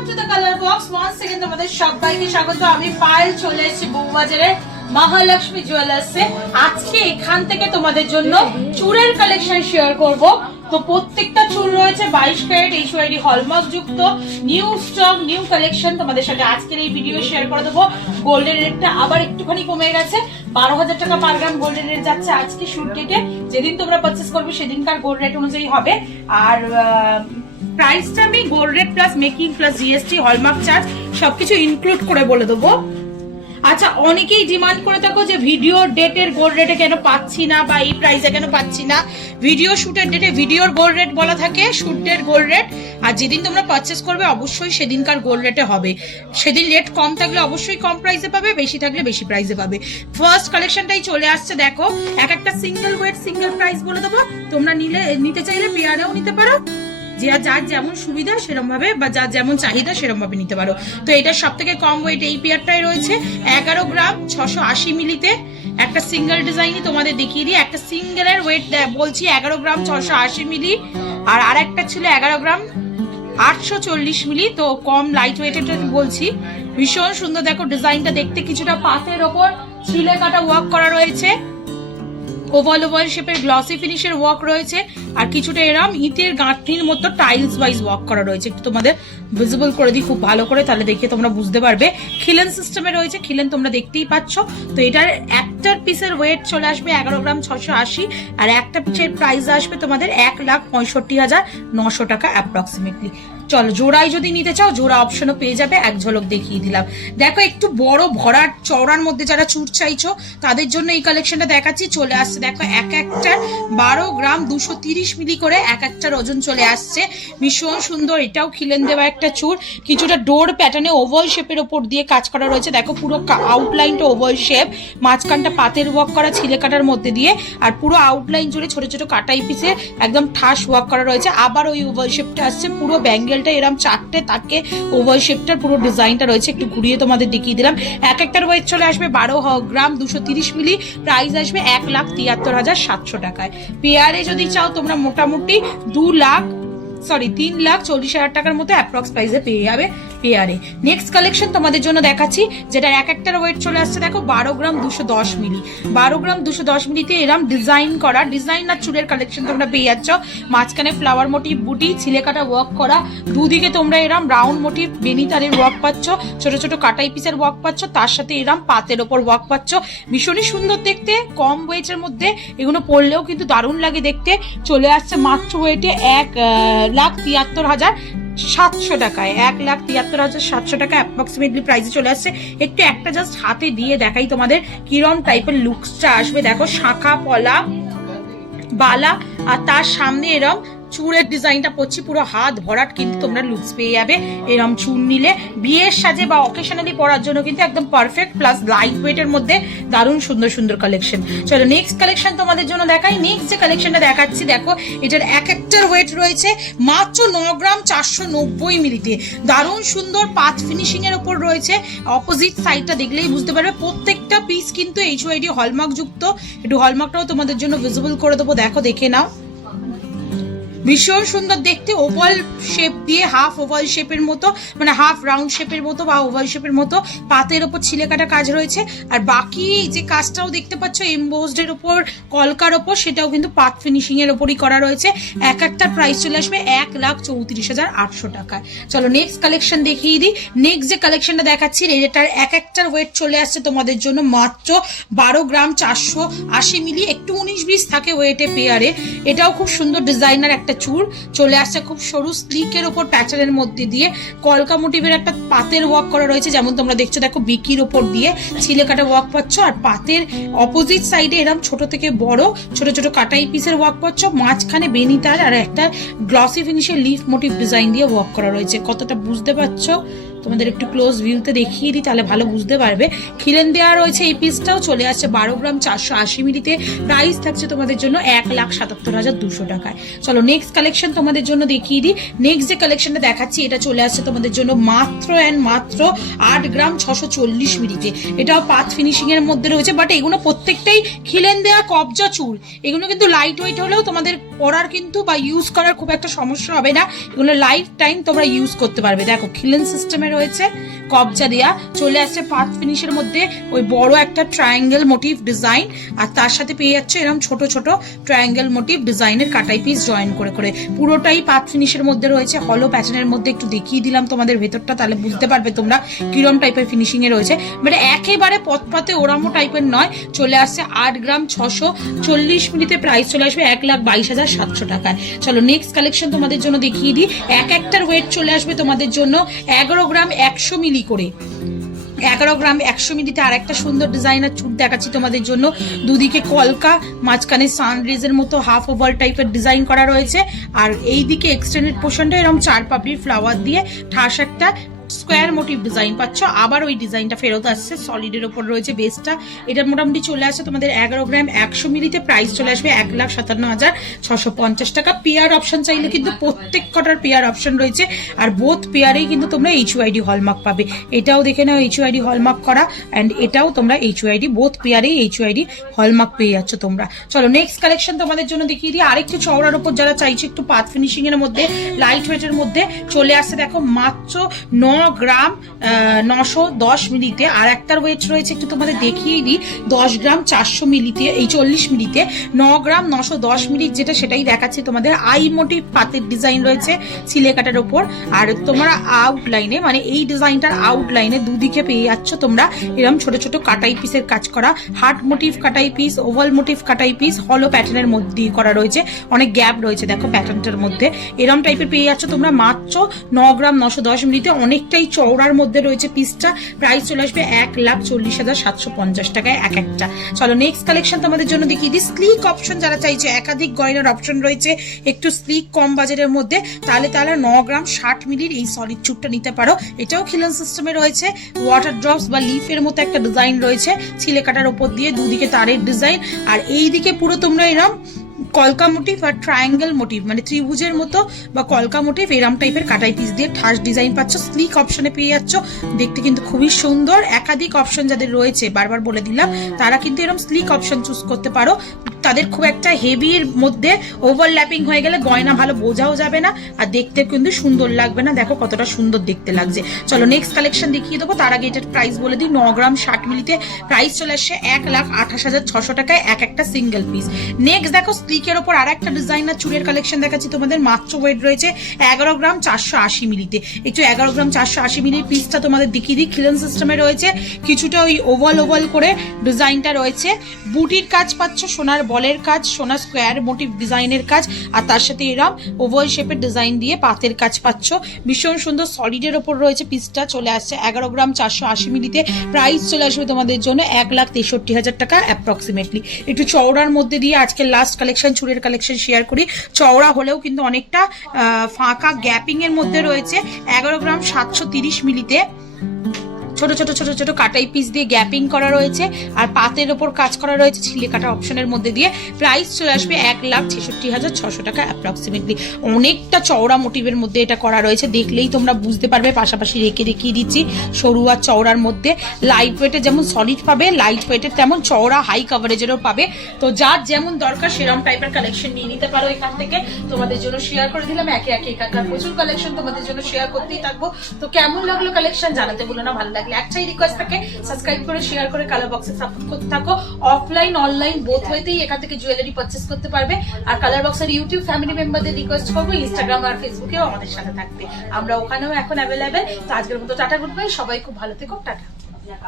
Welcome to the colour box. Once second তোমাদের সবাইকে স্বাগত। আমি পায়েল চলে এসেছি বউবাজারের মহালক্ষ্মী জুয়েলার্সে। আজকে এখান থেকে তোমাদের জন্য চুড়ের কালেকশন শেয়ার করব। তো প্রত্যেকটা চুল রয়েছে 22 ক্যারেট HYD হলমার্ক যুক্ত, নিউ স্টক, নিউ কালেকশন তোমাদের সাথে আজকের এই ভিডিও শেয়ার করে দেবো। গোল্ডের রেটটা আবার একটুখানি কমে গেছে, 12,000 টাকা পার গ্রাম গোল্ডের রেট যাচ্ছে আজকে শুট ডেটে। যেদিন তোমরা পারচেস করবে সেদিনকার গোল্ড রেট অনুযায়ী হবে। আর প্রাইসটা আমি gold rate plus making plus GST hallmark charge সবকিছু ইনক্লুড করে বলে দেবো। আচ্ছা, অনেকেই ডিমান্ড করে থাকো যে ভিডিও ডেটের গোল্ড রেটে কেন পাচ্ছি না বা এই প্রাইসে কেন পাচ্ছি না। ভিডিও শুটের ডেটে ভিডিওর গোল্ড রেট বলা থাকে, শুটের গোল্ড রেট, আর যেদিন তোমরা পারচেস করবে অবশ্যই সেদিনকার গোল্ড রেটে হবে। সেদিন রেট কম থাকলে অবশ্যই কম প্রাইসে পাবে, বেশি থাকলে বেশি প্রাইসে পাবে। ফার্স্ট কালেকশনটাই চলে আসছে, দেখো এক একটা সিঙ্গেল ওয়েট সিঙ্গেল প্রাইস বলে দেবো। তোমরা নিতে চাইলে পেয়ারেও নিতে পারো, যার যেমন সুবিধা সেরকম ভাবে বা যার যেমন চাহিদা সেরকম ভাবে নিতে পারো। তো এটা সব থেকে কম ওয়েট এই পেয়ারটাই রয়েছে 11 গ্রাম 680 মিলিতে। একটা সিঙ্গেল ডিজাইনই তোমাদের দেখিয়ে দিই। একটা সিঙ্গেলের ওয়েট বলছি 11 গ্রাম 680 মিলি, আর আরেকটা ছিল 11 গ্রাম 840 মিলি। তো কম লাইট ওয়েটের বলছি। ভীষণ সুন্দর, দেখো ডিজাইনটা দেখতে কিছুটা পাতের ওপর ছিলে কাটা ওয়ার্ক করা রয়েছে, ওভাল ওভাল শেপের গ্লসি ফিনিশের ওয়ার্ক রয়েছে, আর কিছুটা এরম ইটের গাঁথনির মতো টাইলস ওয়াইজ ওয়ার্ক করা রয়েছে। একটু তোমাদের ভিজিবল করে দিই খুব ভালো করে, তাহলে দেখে তোমরা বুঝতে পারবে। খিলেন সিস্টেমে রয়েছে, খিলেন তোমরা দেখতেই পাচ্ছ। তো এটার একটার পিসের ওয়েট চলে আসবে 11 গ্রাম 680, আর একটা পিসের প্রাইস আসবে তোমাদের 1,65,900 টাকা অ্যাপ্রক্সিমেটলি। চলো, জোড়াই যদি নিতে চাও জোড়া অপশনও পেয়ে যাবে, এক ঝলক দেখিয়ে দিলাম। দেখো একটু বড় ভরাট চওড়ার মধ্যে যারা চুর চাইছো তাদের জন্য এই কালেকশনটা দেখাচ্ছি। চলে আসছে দেখো এক একটার 12 গ্রাম 230 মিলি করে এক একটার ওজন চলে আসছে। ভীষণ সুন্দর, এটাও খিলেন দেওয়া একটা চুর, কিছুটা ডোর প্যাটার্নে ওভাল শেপের ওপর দিয়ে কাজ করা রয়েছে। দেখো পুরো আউটলাইনটা ওভাল শেপ, মাঝখানটা পাতের ওয়ার্ক করা ছিলে কাটার মধ্যে দিয়ে, আর পুরো আউটলাইন জুড়ে ছোট ছোট কাটাই পিসে একদম ঠাস ওয়ার্ক করা রয়েছে। আবার ওই ওভাল শেপটা আসছে, পুরো ব্যাঙ্গেল এরকম চারটে তাকে ওভাল শেপটার পুরো ডিজাইনটা রয়েছে। একটু ঘুরিয়ে তোমাদের দেখিয়ে দিলাম। এক একটার ওয়েট চলে আসবে 12 গ্রাম 230 মিলি, প্রাইস আসবে 1,73,700 টাকায়। পেয়ারে যদি চাও তোমরা মোটামুটি 3,40,000 টাকার মতো অ্যাপ্রক্স প্রাইসে পেয়ে যাবে পেয়ারে। নেক্সট কালেকশন তোমাদের জন্য দেখাচ্ছি, যেটা এক একটার ওয়েট চলে আসছে দেখো 12 গ্রাম 210 মিলি। 12 গ্রাম 210 মিলিতে এরম ডিজাইন করা ডিজাইনার চুলের কালেকশন তোমরা পেয়ে যাচ্ছ। মাঝখানে ফ্লাওয়ার মোটিভ বুটি ছিলে কাটা ওয়ার্ক করা, দুদিকে তোমরা এরম রাউন্ড মোটিভ বেনিতারের ওয়ার্ক পাচ্ছ, ছোট ছোট কাটাই পিসের ওয়ার্ক পাচ্ছ, তার সাথে এরম পাতের ওপর ওয়ার্ক পাচ্ছ। ভীষণই সুন্দর দেখতে, কম ওয়েটের মধ্যে এগুলো পরলেও কিন্তু দারুণ লাগে দেখতে। চলে আসছে মাত্র ওয়েটে 1,73,700 টাকায়, 1,73,700 টাকা অ্যাপ্রক্সিমেটলি প্রাইসে চলে আসছে। একটু একটা জাস্ট হাতে দিয়ে দেখাই তোমাদের কিরম টাইপের লুকসটা আসবে। দেখো শাখা পলা বালা, আর তার সামনে এরম চুড়ের ডিজাইনটা পড়ছি, পুরো হাত ভরাট কিন্তু তোমরা লুকস পেয়ে যাবে। এরম চুর নিলে বিয়ের সাজে বা অকেশনালি পরার জন্য কিন্তু একদম পারফেক্ট, প্লাস লাইট ওয়েটের মধ্যে দারুণ সুন্দর সুন্দর কালেকশন। চলো নেক্সট কালেকশন তোমাদের জন্য দেখাই। নেক্সট যে কালেকশনটা দেখাচ্ছি দেখো, এটার এক একটার ওয়েট রয়েছে মাত্র 9 গ্রাম 490 মিলিতে। দারুণ সুন্দর পাত ফিনিশিং এর ওপর রয়েছে। অপোজিট সাইডটা দেখলেই বুঝতে পারবে প্রত্যেকটা পিস কিন্তু HYD হলমার্ক যুক্ত। একটু হলমার্কটাও তোমাদের জন্য ভিজিবল করে দেবো, দেখো দেখে নাও। ভীষণ সুন্দর দেখতে, ওভাল শেপ দিয়ে হাফ ওভাল শেপের মতো, মানে হাফ রাউন্ড শেপের মতো বা ওভাল শেপের মতো পাতের ওপর ছিলে কাটা কাজ রয়েছে। আর বাকি যে কাজটাও দেখতে পাচ্ছ এমবোসড এর ওপর কলকার ওপর, সেটাও কিন্তু পাত ফিনিশিং এর ওপরই করা রয়েছে। এক একটার প্রাইস চলে আসবে 1,34,800 টাকায়। চলো নেক্সট কালেকশন দেখিয়ে দিই। নেক্সট যে কালেকশনটা দেখাচ্ছি এটার এক একটার ওয়েট চলে আসছে তোমাদের জন্য মাত্র 12 গ্রাম 480 মিলি। একটু 19-20 থাকে ওয়েটে পেয়ারে। এটাও খুব সুন্দর ডিজাইনার একটা চুর চলে আসছে, খুব সরু স্লিকের ওপর প্যাটার্নের মধ্যে দিয়ে কলকা মোটিভের একটা পাতের ওয়ার্ক করা রয়েছে। যেমন তোমরা দেখছো দেখো বিকির ওপর দিয়ে ছিলে কাটা ওয়ার্ক পাচ্ছ, আর পাতের অপোজিট সাইডে এরম ছোট থেকে বড় ছোট ছোট কাটাই পিসের ওয়ার্ক পাচ্ছ। মাঝখানে বেনিতার আর একটা গ্লসি ফিনিশের লিফ মোটিভ ডিজাইন দিয়ে ওয়ার্ক করা রয়েছে। কতটা বুঝতে পারছো তোমাদের একটু ক্লোজ ভিউতে দেখিয়ে দিই, তাহলে ভালো বুঝতে পারবে। খিলেন দেওয়া রয়েছে। এই পিসটাও চলে আসছে 12 গ্রাম 480 মিলিতে। প্রাইস থাকছে তোমাদের জন্য 1,77,200 টাকায়। চলো নেক্সট কালেকশন তোমাদের জন্য দেখিয়ে দিই। নেক্সট যে কালেকশনটা দেখাচ্ছি এটা চলে আসছে তোমাদের জন্য মাত্র 8 গ্রাম 640 মিলিতে। এটাও পাত ফিনিশিং এর মধ্যে রয়েছে, বাট এগুলো প্রত্যেকটাই খিলেন দেওয়া কবজা চুল। এগুলো কিন্তু লাইট ওয়েট হলেও তোমাদের পরার কিন্তু বা ইউজ করার খুব একটা সমস্যা হবে না। এগুলো লাইফ টাইম তোমরা ইউজ করতে পারবে। দেখো খিলেন সিস্টেমে রয়েছে, কবজা দেয়া, চলে আসছে পাত ফিনিশের মধ্যে ওই বড় একটা ট্রায়াঙ্গেল মোটিভ ডিজাইন, আর তার সাথে পেয়ে যাচ্ছে এরকম ছোট ছোট ট্রায়াঙ্গেল মোটিভ ডিজাইনের কাটাই পিস জয়েন করে করে। পুরোটাই পাত ফিনিশের মধ্যে রয়েছে, হলো প্যাটার্নের মধ্যে। একটু দেখিয়ে দিলাম তোমাদের ভেতরটা, তাহলে বুঝতে পারবে তোমরা কিরম টাইপের ফিনিশিং এ রয়েছে। মানে একেবারে পথপাতে ওরামো টাইপের নয়। চলে আসছে 8 গ্রাম 640 মিলিতে। প্রাইস চলে আসবে 1,22,700 টাকায়। চলো নেক্সট কালেকশন তোমাদের জন্য দেখিয়ে দিই। একটার ওয়েট চলে আসবে তোমাদের জন্য 11 গ্রাম 100 মিলি করে। 11 গ্রাম 100 মিলিতে আর একটা সুন্দর ডিজাইনার চুট দেখাচ্ছি তোমাদের জন্য। দুদিকে কলকা, মাঝখানে সানরেজের মতো হাফ ওভার টাইপের ডিজাইন করা রয়েছে, আর এই দিকে এক্সটেন্ডেড পোর্শনটা এরকম 4 পাপড়ির ফ্লাওয়ার দিয়ে ঠাস একটা স্কোয়ার মোটিভ ডিজাইন পাচ্ছ। আবার ওই ডিজাইনটা ফেরত আসছে, সলিডের ওপর রয়েছে বেসটা। এটা মোটামুটি চলে আসছে তোমাদের 11 গ্রাম 100 মিলিতে। প্রাইস চলে আসবে 1,57,650 টাকা। পেয়ার অপশন চাইলে কিন্তু প্রত্যেক কটার পেয়ার অপশন রয়েছে, আর বোথ পেয়ারেই কিন্তু তোমরা HUID হলমার্ক পাবে। এটাও দেখে নাও HUID হলমার্ক করা, অ্যান্ড এটাও তোমরা HUID, বোথ পেয়ারেই HUID হলমার্ক পেয়ে যাচ্ছ তোমরা। চলো নেক্সট কালেকশন তোমাদের জন্য দেখিয়ে দিই। আরেকটু চওড়ার উপর যারা চাইছে একটু পাত ফিনিশিং এর মধ্যে, লাইট ওয়েটের মধ্যে, চলে আসছে দেখো মাত্র 9 গ্রাম 910 মিলিতে। আর একটার ওয়েট রয়েছে একটু তোমাদের দেখিয়েই দিই, 10 গ্রাম 400 মিলিতে, এই 40 মিলিতে। 9 গ্রাম 910 মিলি যেটা, সেটাই দেখাচ্ছি তোমাদের। আই মোটিভ পাতের ডিজাইন রয়েছে সিলে কাটার উপর, আর তোমরা আউটলাইনে, মানে এই ডিজাইনটার আউটলাইনে দুদিকে পেয়ে যাচ্ছ তোমরা এরকম ছোট ছোট কাটাই পিসের কাজ করা। হার্ট মোটিভ কাটাই পিস, ওভাল মোটিভ কাটাই পিস, হলো প্যাটার্নের মধ্যে করা রয়েছে। অনেক গ্যাপ রয়েছে দেখো প্যাটার্নটার মধ্যে। এরকম টাইপের পেয়ে যাচ্ছ তোমরা মাত্র 9 গ্রাম 910 মিলিতে। অনেকটাই চওড়ার মধ্যে রয়েছে পিসটা। প্রাইস চলে আসবে 1,40,750 টাকায় এক একটা। চলো নেক্সট কালেকশন তোমাদের জন্য দেখিয়ে দিই। স্লিক অপশন যারা চাইছে, একাধিক গয়নার অপশন রয়েছে একটু স্লিক কম বাজারের মধ্যে, তাহলে 9 গ্রাম 60 মিলির এই সলিড চুটটা নিতে পারো। এটাও খিলন সিস্টেমে রয়েছে, ওয়াটার ড্রপস বা লিফের মতো একটা ডিজাইন রয়েছে ছিলে কাটার উপর দিয়ে, দুদিকে তারের ডিজাইন, আর এই দিকে পুরো তোমরা এরকম কলকা মোটিভ আর ট্রায়াঙ্গেল মোটিভ, মানে ত্রিভুজের মতো বা কলকা মোটিভ এরম টাইপের কাটাই পিস দিয়ে ঠাস ডিজাইন পাচ্ছ। স্লিক অপশনে পেয়ে যাচ্ছ, দেখতে কিন্তু খুবই সুন্দর। একাধিক অপশন যাদের রয়েছে, বারবার বলে দিলাম, তারা কিন্তু এরকম স্লিক অপশন চুজ করতে পারো। তাদের খুব একটা হেভির মধ্যে ওভারল্যাপিং হয়ে গেলে গয়না ভালো বোঝাও যাবে না, আর দেখতে কিন্তু সুন্দর লাগবে না। দেখো কতটা সুন্দর দেখতে লাগছে। চলো নেক্সট কালেকশন দেখিয়ে দেবো। তার আগে এটার প্রাইস বলে দিই। 9 গ্রাম 60 মিলিতে প্রাইস চলে আসছে 1,28,600 টাকায় এক একটা সিঙ্গেল পিস। নেক্সট দেখো স্লিকের ওপর আর একটা ডিজাইনার চুড়ের কালেকশন দেখাচ্ছি তোমাদের। মাত্র ওয়েট রয়েছে 11 গ্রাম 480 মিলিতে। একটু 11 গ্রাম 480 মিলির পিসটা তোমাদের দেখিয়ে দিই। খিলন সিস্টেমে রয়েছে, কিছুটা ওই ওভাল ওভাল করে ডিজাইনটা রয়েছে। বুটির কাজ পাচ্ছ, সোনার বলের কাজ, সোনা স্কোয়ার মোটিভ ডিজাইনের কাজ, আর তার সাথে এরম ওভাল শেপের ডিজাইন দিয়ে পাতের কাজ পাচ্ছ। ভীষণ সুন্দর সলিডের ওপর রয়েছে পিসটা। চলে আসছে 11 গ্রাম 480 মিলিতে। প্রাইস চলে আসবে তোমাদের জন্য 1,63,000 টাকা অ্যাপ্রক্সিমেটলি। একটু চওড়ার মধ্যে দিয়ে আজকে লাস্ট কালেকশন চুড়ের কালেকশন শেয়ার করি। চওড়া হলেও কিন্তু অনেকটা ফাঁকা গ্যাপিং এর মধ্যে রয়েছে। 11 গ্রাম 730 মিলিতে ছোট ছোট ছোট ছোট কাটাই পিস দিয়ে গ্যাপিং করা রয়েছে, আর পাতের ওপর কাজ করা রয়েছে ছিলে কাটা অপশনের মধ্যে দিয়ে। প্রাইস চলে আসবে 1,66,600 টাকা অ্যাপ্রক্সিমেটলি। অনেকটা চওড়া মোটিভের মধ্যে এটা করা রয়েছে, দেখলেই তোমরা বুঝতে পারবে। পাশাপাশি রেখে দেখিয়ে দিচ্ছি সরু আর চওড়ার মধ্যে। লাইট ওয়েটের যেমন সলিড পাবে, লাইট ওয়েটের তেমন চওড়া হাই কভারেজেরও পাবে। তো যার যেমন দরকার সেরকম টাইপের কালেকশন নিয়ে নিতে পারো এখান থেকে। তোমাদের জন্য শেয়ার করে দিলাম একে একে এখানকার প্রচুর কালেকশন তোমাদের জন্য শেয়ার করতেই থাকবো। তো কেমন লাগলো কালেকশন জানাতে বলো না। ভালো লাগলে একটাই রিকোয়েস্ট থাকে, সাবস্ক্রাইব করে শেয়ার করে কালার বক্সে সাপোর্ট করতে থাকো। অফলাইন অনলাইন বোথ হইতেই এখান থেকে জুয়েলারি পারচেস করতে পারবে। আর কালার বক্সের ইউটিউব ফ্যামিলি মেম্বারদের রিকোয়েস্ট করবো ইনস্টাগ্রাম আর ফেসবুকেও আমাদের সাথে থাকবে, আমরা ওখানেও এখন অ্যাভেলেবেল। তো আজকের মতো টাটা, গুড বাই, সবাই খুব ভালো থেকো, টাটা।